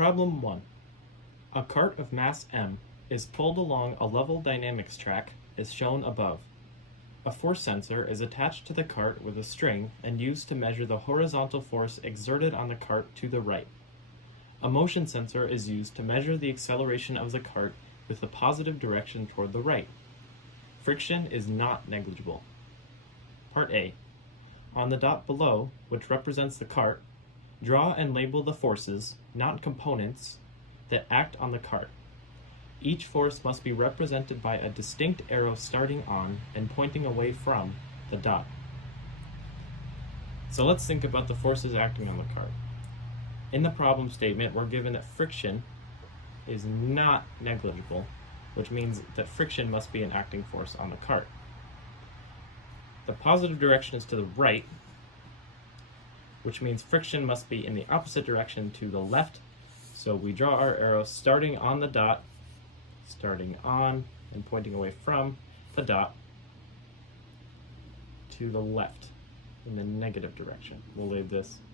Problem 1. A cart of mass m is pulled along a level dynamics track as shown above. A force sensor is attached to the cart with a string and used to measure the horizontal force exerted on the cart to the right. A motion sensor is used to measure the acceleration of the cart with the positive direction toward the right. Friction is not negligible. Part A. On the dot below, which represents the cart, draw and label the forces, not components, that act on the cart. Each force must be represented by a distinct arrow starting on and pointing away from the dot. So let's think about the forces acting on the cart. In the problem statement, we're given that friction is not negligible, which means that friction must be an acting force on the cart. The positive direction is to the right, which means friction must be in the opposite direction to the left. So we draw our arrow starting on the dot, starting on and pointing away from the dot to the left in the negative direction. We'll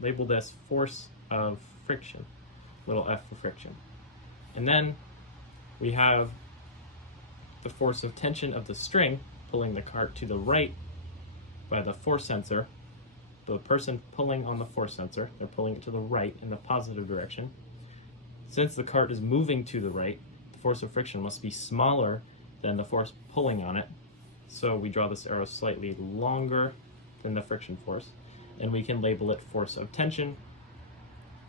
label this force of friction, little f for friction. And then we have the force of tension of the string pulling the cart to the right by the force sensor. The person pulling on the force sensor, they're pulling it to the right in the positive direction. Since the cart is moving to the right, the force of friction must be smaller than the force pulling on it. So we draw this arrow slightly longer than the friction force, and we can label it force of tension,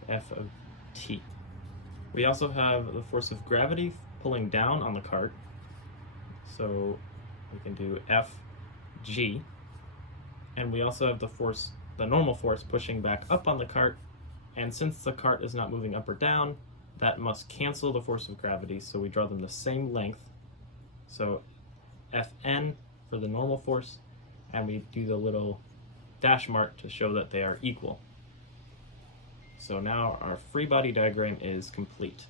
F of T. We also have the force of gravity pulling down on the cart, so we can do Fg. And we also have the normal force pushing back up on the cart, and since the cart is not moving up or down, that must cancel the force of gravity, so we draw them the same length. So Fn for the normal force, and we do the little dash mark to show that they are equal. So now our free body diagram is complete.